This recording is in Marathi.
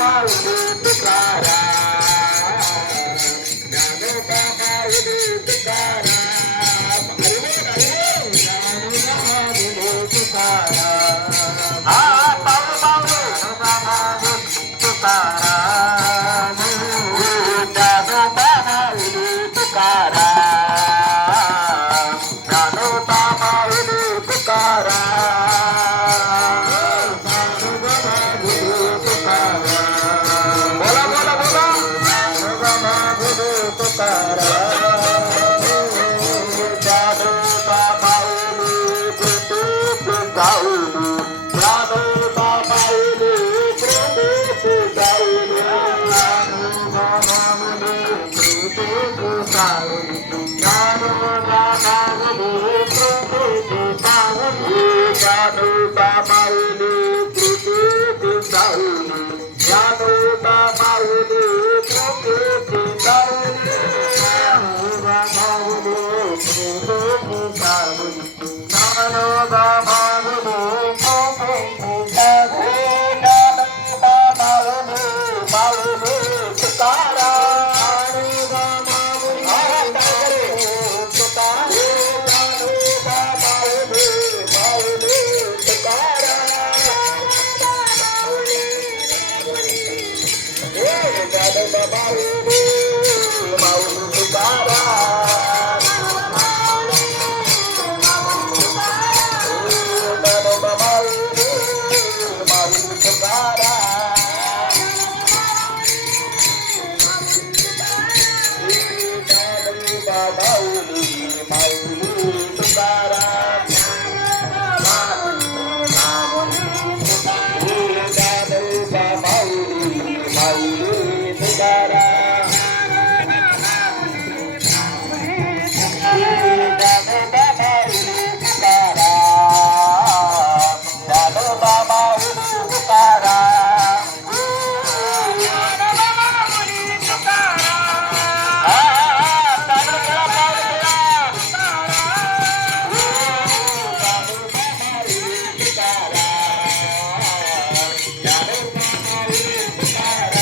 माऊली तुकाराम, ज्ञानोबा माऊली तुकाराम, ज्ञानोबा माऊली तुकाराम. हा पाऊल पाऊल ज्ञानोबा माऊली तुकाराम, ज्ञानोबा माऊली तुकाराम, ज्ञानोबा माऊली तुकाराम. बोला बोला बोला ज्ञानोबा माऊली तुकाराम, ज्ञानोबा माऊली कृपेची सावली, ज्ञानोबा माऊली कृपेची सावली, ज्ञानोबा माऊली कृपेची सावली, ज्ञानोबा माऊली कृपेची सावली, ज्ञानोबा माऊली कृपेची सावली, ज्ञानोबा माऊली कृपेची सावली, ज्ञानोबा माऊली कृपेची सावली, ज्ञानोबा माऊली कृपेची सावली, ज्ञानोबा माऊली माऊली तुकाराम, ज्ञानोबा माऊली तुकाराम, ज्ञानोबा माऊली माऊली तुकाराम, ज्ञानोबा माऊली माऊली तुकाराम, ज्ञानोबा माऊली माऊली तुकाराम, ज्ञानोबा माऊली माऊली तुकाराम, ज्ञानोबा माऊली माऊली तुकाराम, ज्ञानोबा माऊली तुकाराम, ज्ञानोबा माऊली तुकाराम, हा चालू करा पाऊल करा. ज्ञानोबा माऊली तुकाराम, ज्ञानोबा माऊली तुकाराम.